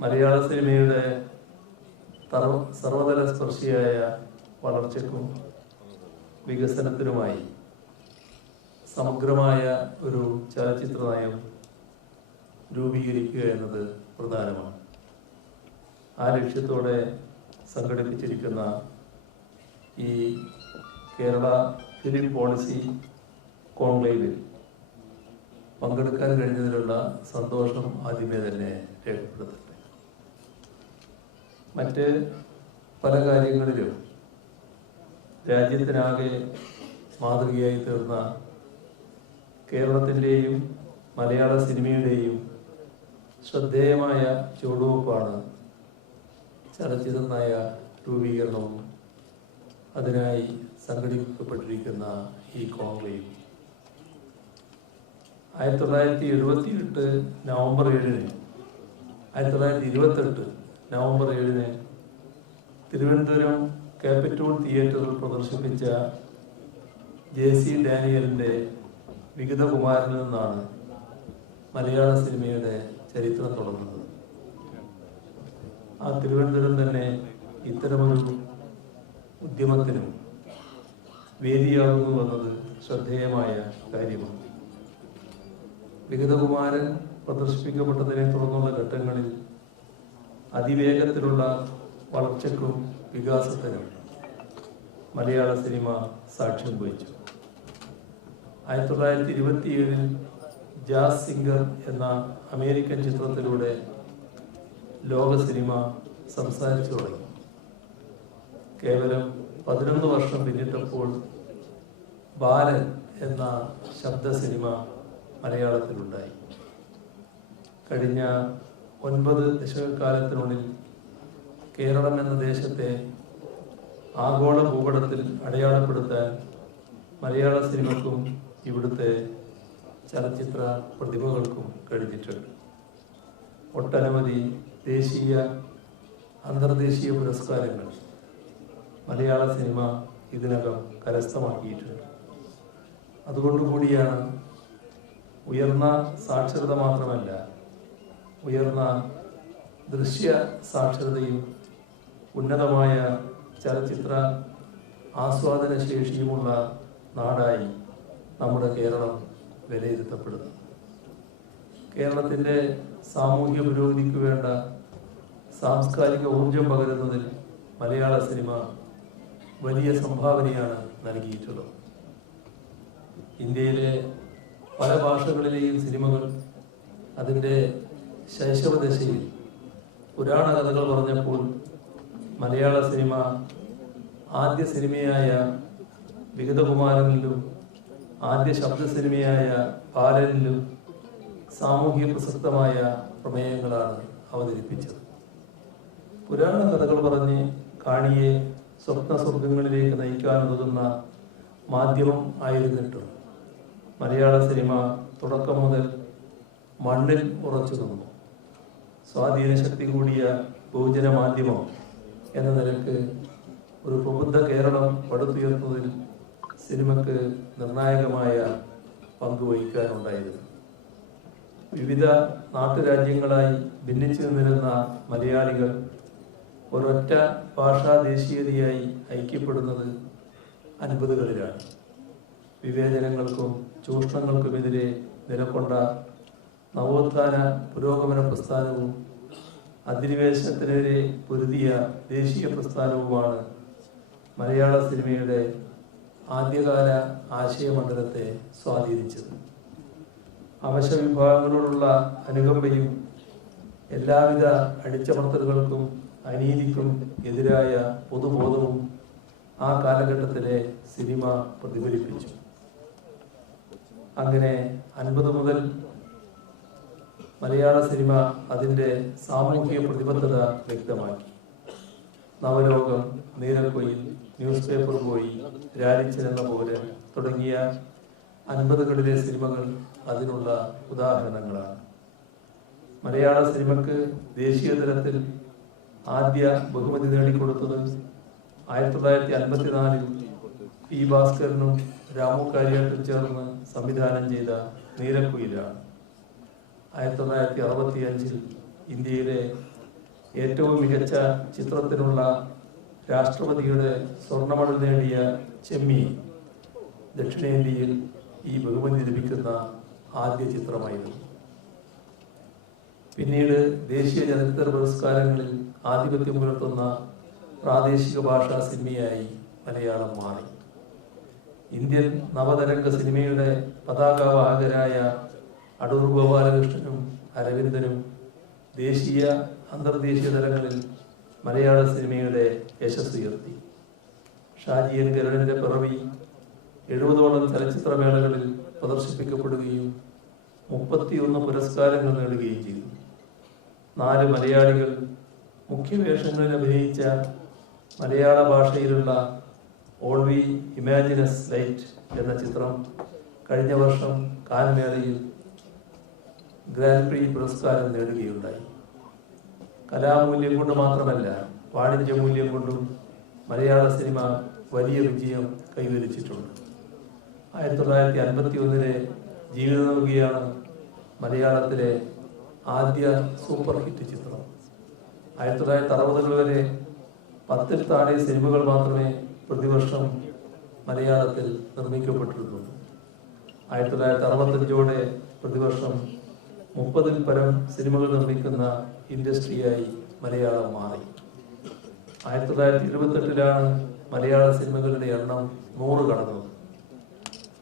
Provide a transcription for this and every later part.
മലയാള സിനിമയുടെ സർവതല സ്പർശിയായ വളർച്ചയ്ക്കും വികസനത്തിനുമായി സമഗ്രമായ ഒരു ചലച്ചിത്ര നയം രൂപീകരിക്കുക എന്നത് പ്രധാനമാണ്. ആ ലക്ഷ്യത്തോടെ സംഘടിപ്പിച്ചിരിക്കുന്ന ഈ കേരള ഫിലിം പോളിസി കോൺക്ലേവിൽ പങ്കെടുക്കാൻ കഴിഞ്ഞതിലുള്ള സന്തോഷം ആദ്യമേ തന്നെ രേഖപ്പെടുത്തട്ടെ മറ്റ് പല കാര്യങ്ങളിലും രാജ്യത്തിനാകെ മാതൃകയായി തീർന്ന കേരളത്തിന്റെയും മലയാള സിനിമയുടെയും ശ്രദ്ധേയമായ ചുവടുവെപ്പാണ് ചലച്ചിത്രനായ രൂപീകരണവും അതിനായി സംഘടിപ്പിക്കപ്പെട്ടിരിക്കുന്ന ഈ കോൺക്ലേവ്. ആയിരത്തി തൊള്ളായിരത്തി എഴുപത്തി എട്ട് നവംബർ ഏഴിന് ആയിരത്തി തൊള്ളായിരത്തി ഇരുപത്തെട്ട് നവംബർ ഏഴിന് തിരുവനന്തപുരം ക്യാപിറ്റോൾ തിയേറ്ററിൽ പ്രദർശിപ്പിച്ച ജെ സി ഡാനിയലിന്റെ വിഗതകുമാരനിൽ നിന്നാണ് മലയാള സിനിമയുടെ ചരിത്രം തുടങ്ങുന്നത്. ആ തിരുവനന്തപുരം തന്നെ ഇത്തരമൊരു ഉദ്യമത്തിനും വേദിയാകുന്നു എന്നത് ശ്രദ്ധേയമായ കാര്യമാണ്. വിഗതകുമാരൻ പ്രദർശിപ്പിക്കപ്പെട്ടതിനെ തുടർന്നുള്ള ഘട്ടങ്ങളിൽ അതിവേഗത്തിലുള്ള വളർച്ചയ്ക്കും വികാസത്തിനും മലയാള സിനിമ സാക്ഷ്യം വഹിച്ചു. ആയിരത്തി തൊള്ളായിരത്തി ഇരുപത്തി ഏഴിൽ ജാസ് സിംഗർ എന്ന അമേരിക്കൻ ചിത്രത്തിലൂടെ ലോക സിനിമ സംസാരിച്ചു തുടങ്ങി. കേവലം പതിനൊന്ന് വർഷം പിന്നിട്ടപ്പോൾ ബാലൻ എന്ന ശബ്ദ സിനിമ മലയാളത്തിലുണ്ടായി. കഴിഞ്ഞ ഒൻപത് ദശകക്കാലത്തിനുള്ളിൽ കേരളം എന്ന ദേശത്തെ ആഗോള ഭൂപടത്തിൽ അടയാളപ്പെടുത്താൻ മലയാള സിനിമക്കും ഇവിടുത്തെ ചലച്ചിത്ര പ്രതിഭകൾക്കും കഴിഞ്ഞിട്ടുണ്ട്. ഒട്ടനവധി ദേശീയ അന്തർദേശീയ പുരസ്കാരങ്ങൾ മലയാള സിനിമ ഇതിനകം കരസ്ഥമാക്കിയിട്ടുണ്ട്. അതുകൊണ്ടുകൂടിയാണ് ഉയർന്ന സാക്ഷരത മാത്രമല്ല ഉയർന്ന ദൃശ്യ സാക്ഷരതയും ഉന്നതമായ ചലച്ചിത്ര ആസ്വാദന ശേഷിയുമുള്ള നാടായി നമ്മുടെ കേരളം വിലയിരുത്തപ്പെടുന്നു. കേരളത്തിന്റെ സാമൂഹ്യ പുരോഗതിക്ക് വേണ്ട സാംസ്കാരിക ഊർജം പകരുന്നതിൽ മലയാള സിനിമ വലിയ സംഭാവനയാണ് നൽകിയിട്ടുള്ളത്. ഇന്ത്യയിലെ പല ഭാഷകളിലെയും സിനിമകൾ അതിന്റെ ശൈശവദശയിൽ പുരാണ കഥകൾ പറഞ്ഞപ്പോൾ മലയാള സിനിമ ആദ്യ സിനിമയായ വിഗതകുമാരനിലും ആദ്യ ശബ്ദ സിനിമയായ ബാലനിലും സാമൂഹ്യ പ്രസക്തമായ പ്രമേയങ്ങളാണ് അവതരിപ്പിച്ചത്. പുരാണ കഥകൾ പറഞ്ഞ് കാണിയെ സ്വപ്ന സ്വർഗങ്ങളിലേക്ക് നയിക്കാനുതകുന്ന മാധ്യമം ആയിരുന്നിട്ടും മലയാള സിനിമ തുടക്കം മുതൽ മണ്ണിൽ ഉറച്ചു നിന്നു. സ്വാധീന ശക്തി കൂടിയ ബഹുജന മാധ്യമം എന്ന നിലയ്ക്ക് ഒരു പ്രബുദ്ധ കേരളം പടുത്തുയർത്തുന്നതിൽ സിനിമക്ക് നിർണായകമായ പങ്ക് വഹിക്കാനുണ്ടായിരുന്നു. വിവിധ നാട്ടുരാജ്യങ്ങളായി ഭിന്നിച്ചു നിന്നിരുന്ന മലയാളികൾ ഒരൊറ്റ ഭാഷാ ദേശീയതയായി ഐക്യപ്പെടുന്നത് അൻപതുകളിലാണ്. വിവേചനങ്ങൾക്കും ചൂഷണങ്ങൾക്കുമെതിരെ നിലകൊണ്ട നവോത്ഥാന പുരോഗമന പ്രസ്ഥാനവും അധിനിവേശത്തിനെതിരെ പൊരുതിയ ദേശീയ പ്രസ്ഥാനവുമാണ് മലയാള സിനിമയുടെ ആദ്യകാല ആശയമണ്ഡലത്തെ സ്വാധീനിച്ചത്. അവശ വിഭാഗങ്ങളോടുള്ള അനുകമ്പയും എല്ലാവിധ അടിച്ചമർത്തലുകൾക്കും അനീതിക്കും എതിരായ പൊതുബോധവും ആ കാലഘട്ടത്തിലെ സിനിമ പ്രതിഫലിപ്പിച്ചു. അങ്ങനെ അൻപത് മുതൽ മലയാള സിനിമ അതിന്റെ സാമൂഹിക പ്രതിബദ്ധത വ്യക്തമാക്കി. നവലോകം നീലക്കൊയിൽ ന്യൂസ് പേപ്പർ ബോയി രാജിച്ചിരുന്ന പോലെ തുടങ്ങിയ അൻപതുകളിലെ സിനിമകൾ അതിനുള്ള ഉദാഹരണങ്ങളാണ്. മലയാള സിനിമക്ക് ദേശീയ തലത്തിൽ ആദ്യ ബഹുമതി നേടിക്കൊടുത്തത് ആയിരത്തി തൊള്ളായിരത്തി അൻപത്തിനാലിൽ പി ഭാസ്കരനും രാമു കാര്യാട്ടും ചേർന്ന് സംവിധാനം ചെയ്ത നീലക്കുയിലാണ്. ആയിരത്തി തൊള്ളായിരത്തി അറുപത്തി അഞ്ചിൽ ഇന്ത്യയിലെ ഏറ്റവും മികച്ച ചിത്രത്തിനുള്ള രാഷ്ട്രപതിയുടെ സ്വർണമടൽ നേടിയ ചെമ്മി ദക്ഷിണേന്ത്യയിൽ ഈ ബഹുമതി ലഭിക്കുന്ന ആദ്യ ചിത്രമായിരുന്നു. പിന്നീട് ദേശീയ ചലച്ചിത്ര പുരസ്കാരങ്ങളിൽ ആധിപത്യം പുലർത്തുന്ന പ്രാദേശിക ഭാഷാ സിനിമയായി മലയാളം മാറി. ഇന്ത്യൻ നവതരംഗ സിനിമയുടെ പതാകവാഹകരായ അടൂർ ഗോപാലകൃഷ്ണനും അരവിന്ദനും ദേശീയ അന്തർദേശീയ തലങ്ങളിൽ മലയാള സിനിമയുടെ യശസ് ഉയർത്തി. ഷാജിയൻ ഗരുഡന്റെ പിറവി എഴുപതോളം ചലച്ചിത്രമേളകളിൽ പ്രദർശിപ്പിക്കപ്പെടുകയും മുപ്പത്തിയൊന്ന് പുരസ്കാരങ്ങൾ നേടുകയും ചെയ്തു. നാല് മലയാളികൾ മുഖ്യവേഷങ്ങളിൽ അഭിനയിച്ച മലയാള ഭാഷയിലുള്ള ഓൾ വി ഇമാജിനസ് ലൈറ്റ് എന്ന ചിത്രം കഴിഞ്ഞ വർഷം കാൻമേളയിൽ ഗ്രാൻഡ് പ്രീ പുരസ്കാരം നേടുകയുണ്ടായി. കലാമൂല്യം കൊണ്ട് മാത്രമല്ല വാണിജ്യ മൂല്യം കൊണ്ടും മലയാള സിനിമ വലിയ വിജയം കൈവരിച്ചിട്ടുണ്ട്. ആയിരത്തി തൊള്ളായിരത്തി അൻപത്തി ഒന്നിലെ ജീവിത നൽകിയാണ് മലയാളത്തിലെ ആദ്യ സൂപ്പർ ഹിറ്റ് ചിത്രം. ആയിരത്തി തൊള്ളായിരത്തി അറുപതുകൾ വരെ പത്തിൽ താഴെ സിനിമകൾ മാത്രമേ പ്രതിവർഷം മലയാളത്തിൽ നിർമ്മിക്കപ്പെട്ടിരുന്നുള്ളൂ. ആയിരത്തി തൊള്ളായിരത്തി അറുപത്തഞ്ചോടെ പ്രതിവർഷം മുപ്പതിൽ പരം സിനിമകൾ നിർമ്മിക്കുന്ന ഇൻഡസ്ട്രിയായി മലയാളം മാറി. ആയിരത്തി തൊള്ളായിരത്തി ഇരുപത്തെട്ടിലാണ് മലയാള സിനിമകളുടെ എണ്ണം നൂറ് കടന്നത്.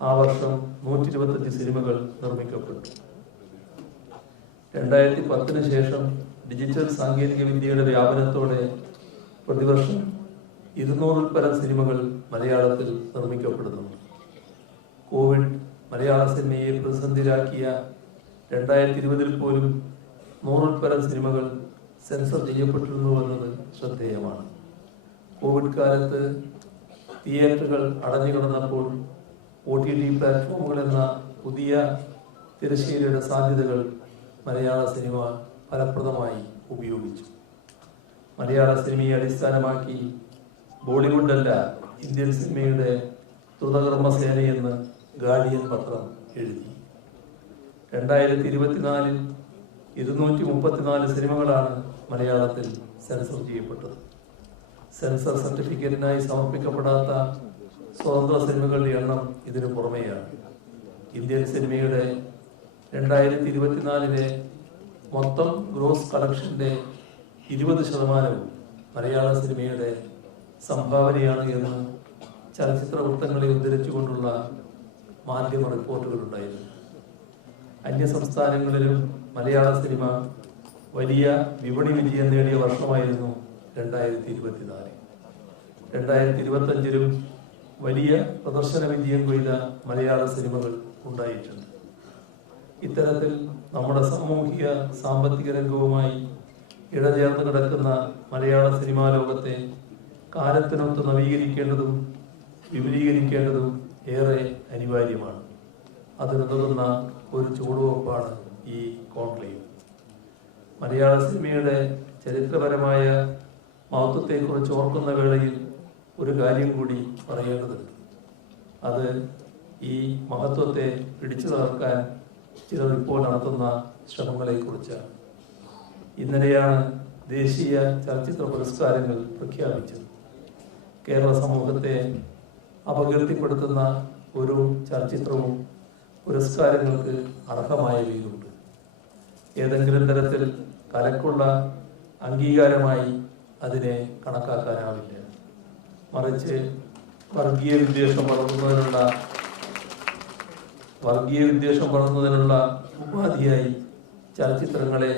ആ വർഷം നൂറ്റി ഇരുപത്തഞ്ച് സിനിമകൾ നിർമ്മിക്കപ്പെട്ടു. രണ്ടായിരത്തി പത്തിന് ശേഷം ഡിജിറ്റൽ സാങ്കേതിക വിദ്യയുടെ വ്യാപനത്തോടെ പ്രതിവർഷം ഇരുന്നൂറിൽ പരം സിനിമകൾ മലയാളത്തിൽ നിർമ്മിക്കപ്പെടുന്നു. കോവിഡ് മലയാള സിനിമയെ പ്രതിസന്ധിയിലാക്കിയ രണ്ടായിരത്തി ഇരുപതിൽ പോലും നൂറിൽ സിനിമകൾ സെൻസർ ചെയ്യപ്പെട്ടിരുന്നു എന്നത് ശ്രദ്ധേയമാണ്. കോവിഡ് കാലത്ത് തിയേറ്ററുകൾ അടഞ്ഞു കിടന്നപ്പോൾ ഒ ടി ടി പ്ലാറ്റ്ഫോമുകൾ എന്ന പുതിയ തിരശ്ശീലയുടെ സാധ്യതകൾ മലയാള സിനിമ ഫലപ്രദമായി ഉപയോഗിച്ചു. മലയാള സിനിമയെ അടിസ്ഥാനമാക്കി ബോളിവുഡ് അല്ല ഇന്ത്യൻ സിനിമയുടെ ദ്രുതകർമ്മ സേനയെന്ന് ഗാർഡിയൻ പത്രം എഴുതി. രണ്ടായിരത്തി ഇരുപത്തിനാലിൽ ഇരുന്നൂറ്റി മുപ്പത്തിനാല് സിനിമകളാണ് മലയാളത്തിൽ സെൻസർ ചെയ്യപ്പെട്ടത്. സെൻസർ സർട്ടിഫിക്കറ്റിനായി സമർപ്പിക്കപ്പെടാത്ത സ്വതന്ത്ര സിനിമകളുടെ എണ്ണം ഇതിനു പുറമെയാണ്. ഇന്ത്യൻ സിനിമയുടെ രണ്ടായിരത്തി ഇരുപത്തിനാലിലെ മൊത്തം ഗ്രോസ് കളക്ഷന്റെ ഇരുപത് ശതമാനവും മലയാള സിനിമയുടെ സംഭാവനയാണ് എന്ന് ചലച്ചിത്ര വൃത്തങ്ങളെ ഉദ്ധരിച്ചുകൊണ്ടുള്ള മാധ്യമ റിപ്പോർട്ടുകൾ ഉണ്ടായിരുന്നു അന്യ സംസ്ഥാനങ്ങളിലും മലയാള സിനിമ വലിയ വിപണി വിജയം നേടിയ വർഷമായിരുന്നു രണ്ടായിരത്തി ഇരുപത്തിനാല് രണ്ടായിരത്തി ഇരുപത്തി അഞ്ചിലും വലിയ പ്രദർശന വിജയം കൊയ്ത മലയാള സിനിമകൾ ഉണ്ടായിട്ടുണ്ട്. ഇത്തരത്തിൽ നമ്മുടെ സാമൂഹിക സാമ്പത്തിക രംഗവുമായി ഇഴചേർന്ന് കിടക്കുന്ന മലയാള സിനിമാ ലോകത്തെ കാലത്തിനൊത്ത് നവീകരിക്കേണ്ടതും വിപുലീകരിക്കേണ്ടതും ഏറെ അനിവാര്യമാണ്. അതിനുതകുന്ന ഒരു ചൂടുവെപ്പാണ് ഈ കോൺക്ലേവ്. മലയാള സിനിമയുടെ ചരിത്രപരമായ മഹത്വത്തെക്കുറിച്ച് ഓർക്കുന്ന വേളയിൽ ഒരു കാര്യം കൂടി പറയേണ്ടതുണ്ട്. അത് ഈ മഹത്വത്തെ പിടിച്ചു തകർക്കാൻ ചിലർ ഇപ്പോൾ നടത്തുന്ന ശ്രമങ്ങളെ കുറിച്ചാണ് ഇന്നലെയാണ് ദേശീയ ചലച്ചിത്ര പുരസ്കാരങ്ങൾ പ്രഖ്യാപിച്ചത്. കേരള സമൂഹത്തെ അപകീർത്തിപ്പെടുത്തുന്ന ഒരു ചലച്ചിത്രവും പുരസ്കാരങ്ങൾക്ക് അർഹമായവയുണ്ട് ഏതെങ്കിലും തരത്തിൽ കലക്കുള്ള അംഗീകാരമായി അതിനെ കണക്കാക്കാനാവില്ല. മറിച്ച് വർഗീയ വിദ്വേഷം വളർത്തുന്നതിനുള്ള വർഗീയ വിദ്വേഷം വളർത്തുന്നതിനുള്ള ഉപാധിയായി ചലച്ചിത്രങ്ങളെ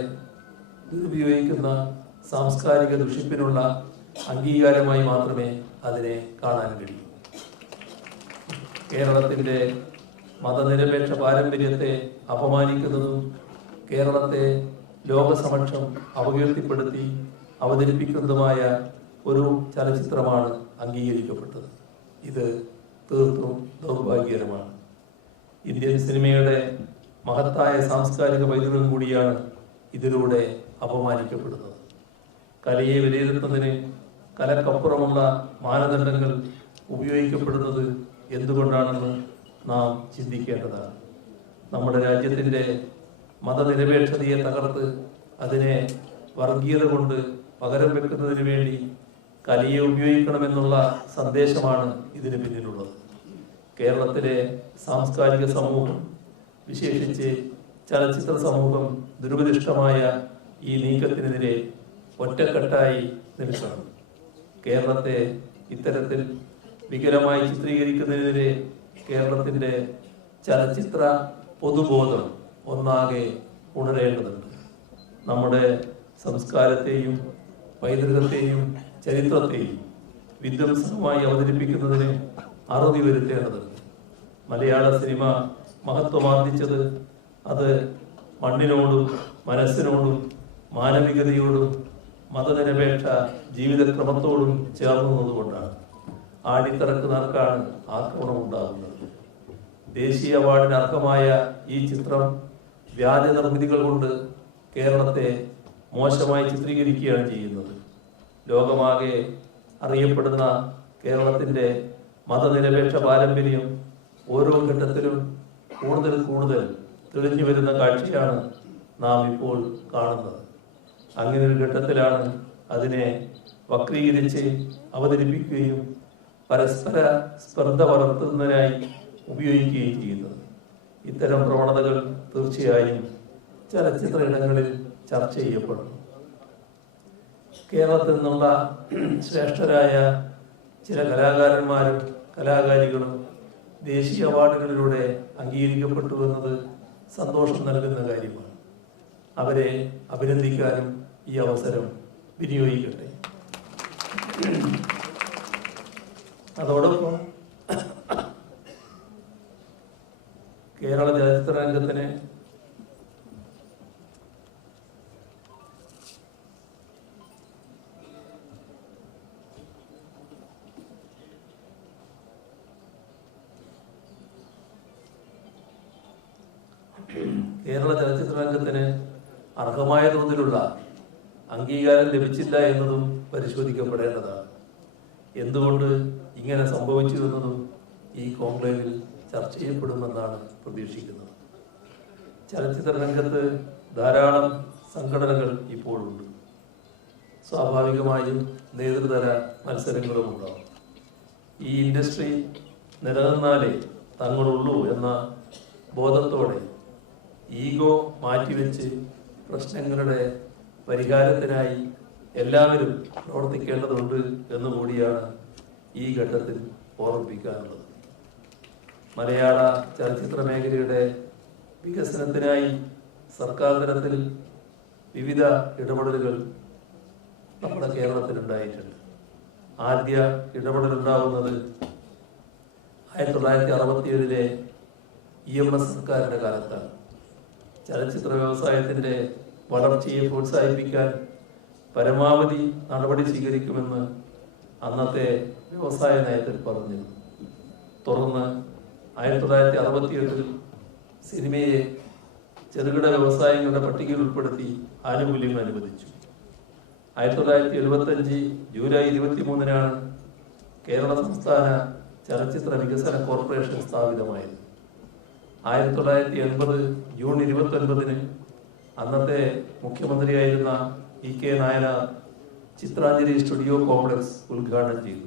ദുരുപയോഗിക്കുന്ന സാംസ്കാരിക ദുഷിപ്പിനുള്ള അംഗീകാരമായി മാത്രമേ അതിനെ കാണാൻ കഴിയൂ. കേരളത്തിന്റെ മതനിരപേക്ഷ പാരമ്പര്യത്തെ അപമാനിക്കുന്നതും കേരളത്തെ ലോകസമക്ഷം അപകീർത്തിപ്പെടുത്തി അവതരിപ്പിക്കുന്നതുമായ ഒരു ചലച്ചിത്രമാണ് അംഗീകരിക്കപ്പെട്ടത്. ഇത് തീർത്തും ദൗർഭാഗ്യകരമാണ്. ഇന്ത്യൻ സിനിമയുടെ മഹത്തായ സാംസ്കാരിക പൈതൃകം കൂടിയാണ് ഇതിലൂടെ അപമാനിക്കപ്പെടുന്നത്. കലയെ വിലയിരുത്തുന്നതിന് കലക്കപ്പുറമുള്ള മാനദണ്ഡങ്ങൾ ഉപയോഗിക്കപ്പെടുന്നത് എന്തുകൊണ്ടാണെന്ന് നാം ചിന്തിക്കേണ്ടതാണ്. നമ്മുടെ രാജ്യത്തിന്റെ മതനിരപേക്ഷതയെ തകർത്ത് അതിനെ വർഗീയത കൊണ്ട് പകരം വെക്കുന്നതിന് വേണ്ടി കലയെ ഉപയോഗിക്കണമെന്നുള്ള സന്ദേശമാണ് ഇതിന് പിന്നിലുള്ളത്. കേരളത്തിലെ സാംസ്കാരിക സമൂഹം വിശേഷിച്ച് ചലച്ചിത്ര സമൂഹം ദുരുപദിഷ്ടമായ ഈ നീക്കത്തിനെതിരെ ഒറ്റക്കെട്ടായി നിൽക്കണം കേരളത്തെ ഇത്തരത്തിൽ വികലമായി ചിത്രീകരിക്കുന്നതിനെതിരെ കേരളത്തിന്റെ ചലച്ചിത്ര പൊതുബോധം ഒന്നാകെ ഉണരേണ്ടതുണ്ട്. നമ്മുടെ സംസ്കാരത്തെയും പൈതൃകത്തെയും ചരിത്രത്തെയും വിധ്വംസകമായി അവതരിപ്പിക്കുന്നതിന് അറുതി വരുത്തേണ്ടതുണ്ട്. മലയാള സിനിമ മഹത്വമാർജിച്ചത് അത് മണ്ണിനോടും മനസ്സിനോടും മാനവികതയോടും മതനിരപേക്ഷ ജീവിതക്രമത്തോടും ചേർന്നതുകൊണ്ടാണ് ആടിത്തറക്ക് നേർക്കാണ് ആക്രമണം ഉണ്ടാകുന്നത് ദേശീയ അവാർഡിന് അർഹമായ ഈ ചിത്രം വ്യാജ നിർമ്മിതികൾ കൊണ്ട് കേരളത്തെ മോശമായി ചിത്രീകരിക്കുകയാണ് ചെയ്യുന്നത്. ലോകമാകെ അറിയപ്പെടുന്ന കേരളത്തിന്റെ മതനിരപേക്ഷ പാരമ്പര്യം ഓരോ ഘട്ടത്തിലും കൂടുതൽ കൂടുതൽ തെളിഞ്ഞു വരുന്ന കാഴ്ചയാണ് നാം ഇപ്പോൾ കാണുന്നത്. അങ്ങനെ ഒരു ഘട്ടത്തിലാണ് അതിനെ വക്രീകരിച്ച് അവതരിപ്പിക്കുകയും പരസ്പര സ്പർദ്ധ വളർത്തുന്നതിനായി ഉപയോഗിക്കുകയും ചെയ്യുന്നത് ഇത്തരം പ്രവണതകൾ തീർച്ചയായും ചലച്ചിത്ര ഇടങ്ങളിൽ ചർച്ച ചെയ്യപ്പെടുന്നു കേരളത്തിൽ നിന്നുള്ള ശ്രേഷ്ഠരായ ചില കലാകാരന്മാരും കലാകാരികളും ദേശീയ അവാർഡുകളിലൂടെ അംഗീകരിക്കപ്പെട്ടു എന്നത് സന്തോഷം നൽകുന്ന കാര്യമാണ്. അവരെ അഭിനന്ദിക്കാനും ഈ അവസരം വിനിയോഗിക്കട്ടെ. അതോടൊപ്പം കേരള ചലച്ചിത്ര രംഗത്തിന് കേരള ചലച്ചിത്ര രംഗത്തിന് അർഹമായ തോതിലുള്ള അംഗീകാരം ലഭിച്ചില്ല എന്നതും പരിശോധിക്കപ്പെടേണ്ടതാണ്. എന്തുകൊണ്ട് ഇങ്ങനെ സംഭവിച്ചു എന്നതും ഈ കോൺക്ലേവിൽ ചർച്ച ചെയ്യപ്പെടുമെന്നാണ് പ്രതീക്ഷിക്കുന്നത്. ചലച്ചിത്ര രംഗത്ത് ധാരാളം സംഘടനകൾ ഇപ്പോഴുണ്ട്. സ്വാഭാവികമായും നേതൃതല മത്സരങ്ങളും ഉണ്ടാവും. ഈ ഇൻഡസ്ട്രി നിലനിന്നാലേ തങ്ങളുള്ളൂ എന്ന ബോധത്തോടെ ഈഗോ മാറ്റിവെച്ച് പ്രശ്നങ്ങളുടെ പരിഹാരത്തിനായി എല്ലാവരും പ്രവർത്തിക്കേണ്ടതുണ്ട് എന്ന് കൂടിയാണ് ഈ ഘട്ടത്തിൽ ഓർമ്മിപ്പിക്കാറുള്ളത് മലയാള ചലച്ചിത്ര മേഖലയുടെ വികസനത്തിനായി സർക്കാർ തലത്തിൽ വിവിധ ഇടപെടലുകൾ നമ്മുടെ കേരളത്തിലുണ്ടായിട്ടുണ്ട്. ആദ്യ ഇടപെടൽ ഉണ്ടാവുന്നത് ആയിരത്തി തൊള്ളായിരത്തി അറുപത്തിയേഴിലെ ഇ എം എസ് സർക്കാരിന്റെ കാലത്താണ്. ചലച്ചിത്ര വ്യവസായത്തിന്റെ വളർച്ചയെ പ്രോത്സാഹിപ്പിക്കാൻ പരമാവധി നടപടി സ്വീകരിക്കുമെന്ന് അന്നത്തെ വ്യവസായ നയത്തിൽ പറഞ്ഞിരുന്നു. തുടർന്ന് ആയിരത്തി തൊള്ളായിരത്തി അറുപത്തിയെട്ടിൽ സിനിമയെ ചെറുകിട വ്യവസായങ്ങളുടെ പട്ടികയിൽ ഉൾപ്പെടുത്തി ആനുകൂല്യങ്ങൾ അനുവദിച്ചു. ആയിരത്തി തൊള്ളായിരത്തി എഴുപത്തി അഞ്ച് ജൂലൈ ഇരുപത്തി മൂന്നിനാണ് കേരള സംസ്ഥാന ചലച്ചിത്ര വികസന കോർപ്പറേഷൻ സ്ഥാപിതമായത്. ആയിരത്തി തൊള്ളായിരത്തി എൺപത് ജൂൺ ഇരുപത്തി ഒൻപതിന് അന്നത്തെ മുഖ്യമന്ത്രിയായിരുന്ന E K Nayanar Chitranjali studio complex ഉദ്ഘാടനം ചെയ്തു.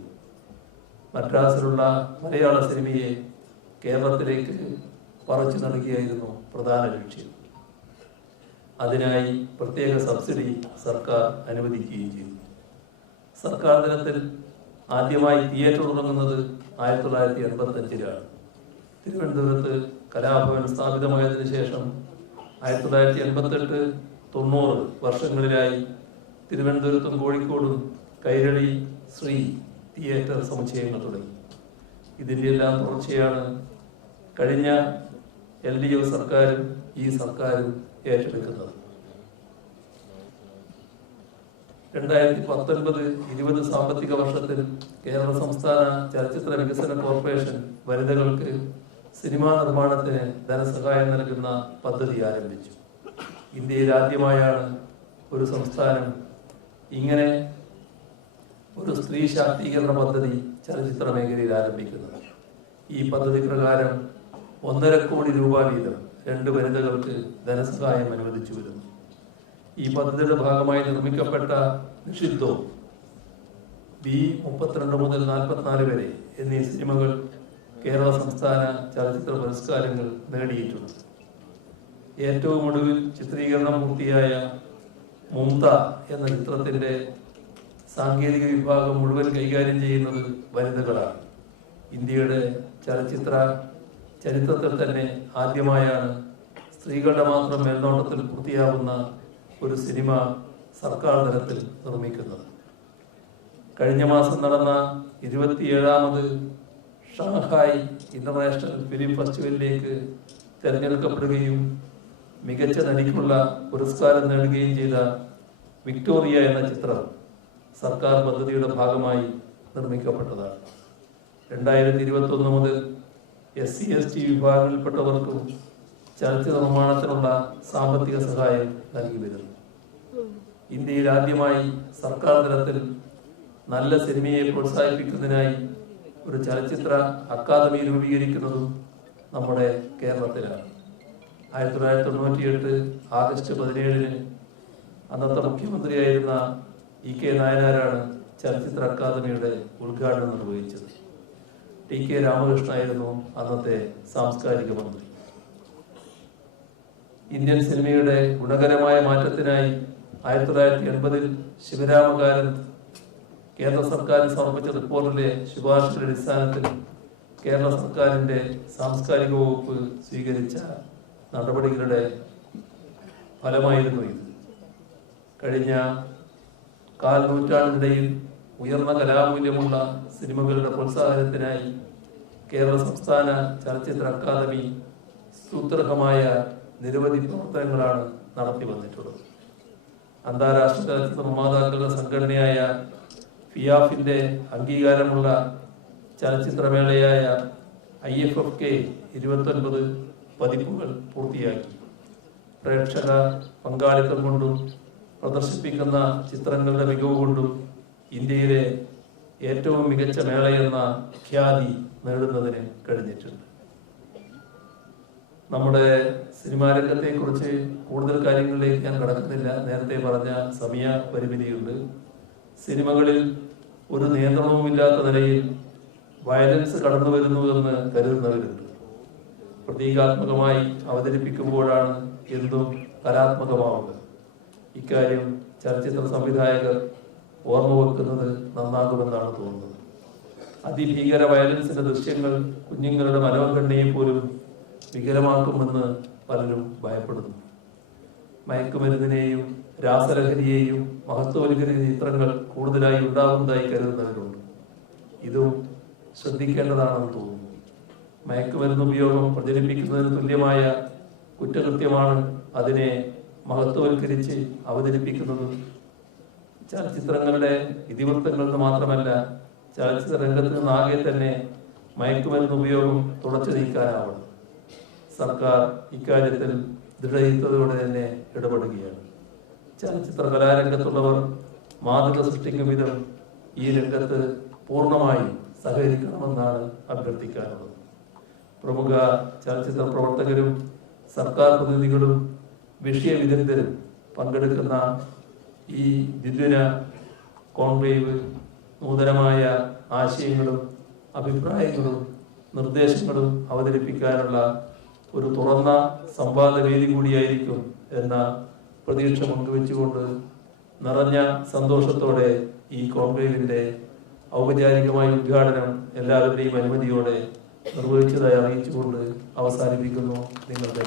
മദ്രാസിലുള്ള മലയാള സിനിമയെ കേരളത്തിലേക്ക് പറിച്ചു നൽകിയായിരുന്നു പ്രധാന ലക്ഷ്യം. അതിനായി പ്രത്യേക സബ്സിഡി സർക്കാർ അനുവദിക്കുകയും ചെയ്തു. സർക്കാർ തലത്തിൽ ആദ്യമായി തിയേറ്റർ തുടങ്ങുന്നത് ആയിരത്തി തൊള്ളായിരത്തി എൺപത്തി അഞ്ചിലാണ് തിരുവനന്തപുരത്ത് കലാഭവൻ സ്ഥാപിതമായതിനു ശേഷം ആയിരത്തി തൊള്ളായിരത്തി എൺപത്തെട്ട് തൊണ്ണൂറ് വർഷങ്ങളിലായി തിരുവനന്തപുരത്തും കോഴിക്കോടും കൈരളി ശ്രീ തിയേറ്റർ സമുച്ചയങ്ങൾ തുടങ്ങി? ഇതിന്റെ എല്ലാം തുടർച്ചയാണ് കഴിഞ്ഞ എൽ ഡി എഫ് സർക്കാരും ഈ സർക്കാരും ഏറ്റെടുക്കുന്നത്. രണ്ടായിരത്തി പത്തൊൻപത് ഇരുപത് സാമ്പത്തിക വർഷത്തിൽ കേരള സംസ്ഥാന ചലച്ചിത്ര വികസന കോർപ്പറേഷൻ വനിതകൾക്ക് സിനിമാ നിർമ്മാണത്തിന് ധനസഹായം നൽകുന്ന പദ്ധതി ആരംഭിച്ചു. ഇന്ത്യയിൽ ആദ്യമായാണ് ഒരു സംസ്ഥാനം ഇങ്ങനെ ഒരു സ്ത്രീ ശാക്തീകരണ പദ്ധതി ചലച്ചിത്ര മേഖലയിൽ ആരംഭിക്കുന്നത്. ഈ പദ്ധതി പ്രകാരം ഒന്നര കോടി രൂപ വീതം രണ്ട് വനിതകൾക്ക് ധനസഹായം അനുവദിച്ചു വരുന്നു. ഈ പദ്ധതിയുടെ ഭാഗമായി നിർമ്മിക്കപ്പെട്ട നിഷിദ്ധോ ബി മുപ്പത്തിരണ്ട് മുതൽ നാൽപ്പത്തിനാല് വരെ എന്നീ സിനിമകൾ കേരള സംസ്ഥാന ചലച്ചിത്ര പുരസ്കാരങ്ങൾ നേടിയിട്ടുണ്ട്. ഏറ്റവും ഒടുവിൽ ചിത്രീകരണം പൂർത്തിയായ മുംത എന്ന ചിത്രത്തിന്റെ സാങ്കേതിക വിഭാഗം മുഴുവൻ കൈകാര്യം ചെയ്യുന്നത് വനിതകളാണ്. ഇന്ത്യയുടെ ചലച്ചിത്ര ചരിത്രത്തിൽ തന്നെ ആദ്യമായാണ് സ്ത്രീകളുടെ മാത്രം മേൽനോട്ടത്തിൽ പൂർത്തിയാവുന്ന ഒരു സിനിമ സർക്കാർ തലത്തിൽ നിർമ്മിക്കുന്നത്. കഴിഞ്ഞ മാസം നടന്ന ഇരുപത്തിയേഴാമത് ഷാങ്ഹായ് ഇന്റർനാഷണൽ ഫിലിം ഫെസ്റ്റിവലിലേക്ക് തിരഞ്ഞെടുക്കപ്പെടുകയും മികച്ച നടിക്കുള്ള പുരസ്കാരം നേടുകയും ചെയ്ത വിക്ടോറിയ എന്ന ചിത്രം സർക്കാർ പദ്ധതിയുടെ ഭാഗമായി നിർമ്മിക്കപ്പെട്ടതാണ്. രണ്ടായിരത്തി ഇരുപത്തി ഒന്ന് മുതൽ എസ് സി എസ് ടി വിഭാഗങ്ങളിൽപ്പെട്ടവർക്കും ചലച്ചിത്ര നിർമ്മാണത്തിനുള്ള സാമ്പത്തിക സഹായം നൽകി വരുന്നു. ഇന്ത്യയിൽ ആദ്യമായി സർക്കാർ തലത്തിൽ നല്ല സിനിമയെ പ്രോത്സാഹിപ്പിക്കുന്നതിനായി ഒരു ചലച്ചിത്ര അക്കാദമി രൂപീകരിക്കുന്നതും നമ്മുടെ കേരളത്തിലാണ്. ആയിരത്തി തൊള്ളായിരത്തി തൊണ്ണൂറ്റിയെട്ട് ആഗസ്റ്റ് പതിനേഴിന് അന്നത്തെ മുഖ്യമന്ത്രിയായിരുന്ന ഇ കെ നായനാരാണ് ചലച്ചിത്ര അക്കാദമിയുടെ ഉദ്ഘാടനം നിർവഹിച്ചത്. ടി കെ രാമകൃഷ്ണനായിരുന്നു അന്നത്തെ സാംസ്കാരിക മന്ത്രി. ഇന്ത്യൻ സിനിമയുടെ ഗുണകരമായ മാറ്റത്തിനായി ആയിരത്തി തൊള്ളായിരത്തി എൺപതിൽ ശിവരാമകാരൻ കേന്ദ്ര സർക്കാർ സമർപ്പിച്ച റിപ്പോർട്ടിലെ ശുപാർശയുടെ അടിസ്ഥാനത്തിൽ കേരള സർക്കാരിന്റെ സാംസ്കാരിക വകുപ്പ് സ്വീകരിച്ച നടപടികളുടെ ഫലമായിരുന്നു ഇത്. കഴിഞ്ഞ കാൽ നൂറ്റാണ്ടിടയിൽ ഉയർന്ന കലാമൂല്യമുള്ള സിനിമകളുടെ പ്രോത്സാഹനത്തിനായി കേരള സംസ്ഥാന ചലച്ചിത്ര അക്കാദമി സുദൃഢമായ നിരവധി പ്രവർത്തനങ്ങളാണ് നടത്തി വന്നിട്ടുള്ളത്. അന്താരാഷ്ട്ര ചലച്ചിത്ര നിർമ്മാതാക്കളുടെ സംഘടനയായ ഫിയാഫിന്റെ അംഗീകാരമുള്ള ചലച്ചിത്രമേളയായ ഐ എഫ് എഫ് കെ ഇരുപത്തൊൻപത് പതിപ്പുകൾ പൂർത്തിയാക്കി. പ്രേക്ഷക പങ്കാളിത്തം കൊണ്ടും പ്രദർശിപ്പിക്കുന്ന ചിത്രങ്ങളുടെ മികവ് കൊണ്ടും ഇന്ത്യയിലെ ഏറ്റവും മികച്ച മേളയെന്ന ഖ്യാതി നേടുന്നതിന് കഴിഞ്ഞിട്ടുണ്ട്. നമ്മുടെ സിനിമാ രംഗത്തെ കുറിച്ച് കൂടുതൽ കാര്യങ്ങളിലേക്ക് ഞാൻ കടക്കുന്നില്ല. നേരത്തെ പറഞ്ഞ സമയ പരിമിതിയുണ്ട്. സിനിമകളിൽ ഒരു നിയന്ത്രണവുമില്ലാത്ത നിലയിൽ വയലൻസ് കടന്നു വരുന്നു എന്ന് കരുതുന്നവരുണ്ട്. പ്രതീകാത്മകമായി അവതരിപ്പിക്കുമ്പോഴാണ് എന്തും കലാത്മകമാവുക ഇക്കാര്യം ചലച്ചിത്ര സംവിധായകർ ഓർമ്മ വെക്കുന്നത് നന്നാകുമെന്നാണ് തോന്നുന്നത്. അതിഭീകര വയലൻസിന്റെ ദൃശ്യങ്ങൾ കുഞ്ഞുങ്ങളുടെ മനോഘടനയെ പോലും വികലമാക്കുമെന്ന് പലരും ഭയപ്പെടുന്നു. മയക്കുമരുന്നിനെയും രാസലഹരിയെയും മഹത്വവൽക്കരിക്കുന്ന ചിത്രങ്ങൾ കൂടുതലായി ഉണ്ടാകുന്നതായി കരുതുന്നവരുണ്ട്. ഇതും ശ്രദ്ധിക്കേണ്ടതാണെന്ന് തോന്നുന്നു. മയക്കുമരുന്ന് ഉപയോഗം പ്രചരിപ്പിക്കുന്നതിന് തുല്യമായ കുറ്റകൃത്യമാണ് അതിനെ മഹത്വവൽക്കരിച്ച് അവതരിപ്പിക്കുന്നത് ചലച്ചിത്രങ്ങളുടെ ഇതിവൃത്തങ്ങളെന്ന് മാത്രമല്ല ചലച്ചിത്ര രംഗത്ത് നിന്നാകെ തന്നെ മയക്കുമരുന്ന് ഉപയോഗം തുടച്ചു നീക്കാനാവണം സർക്കാർ ഇക്കാര്യത്തിൽ ദൃഢയുക്തതയോടെ തന്നെ ഇടപെടുകയാണ്. ചലച്ചിത്ര കലാരംഗത്തുള്ളവർ മാതൃക സൃഷ്ടിക്കും വിധം ഈ രംഗത്ത് പൂർണമായി സഹകരിക്കണമെന്നാണ് അഭ്യർത്ഥിക്കാനുള്ളത്. പ്രമുഖ ചലച്ചിത്ര പ്രവർത്തകരും സർക്കാർ പ്രതിനിധികളും വിഷയ വിദഗ്ധരും പങ്കെടുക്കുന്ന ഈ ദ്വിദിന കോൺക്ലേവ് നൂതനമായ ആശയങ്ങളും അഭിപ്രായങ്ങളും നിർദ്ദേശങ്ങളും അവതരിപ്പിക്കാനുള്ള ഒരു തുറന്ന സംവാദ വേദി കൂടിയായിരിക്കും എന്ന പ്രതീക്ഷ പങ്കുവെച്ചുകൊണ്ട് നിറഞ്ഞ സന്തോഷത്തോടെ ഈ കോൺക്ലേവിന്റെ ഔപചാരികമായ ഉദ്ഘാടനം എല്ലാവരുടെയും അനുമതിയോടെ നിർവഹിച്ചതായി അറിയിച്ചുകൊണ്ട് അവസാനിപ്പിക്കുന്നു. നിങ്ങളുടെ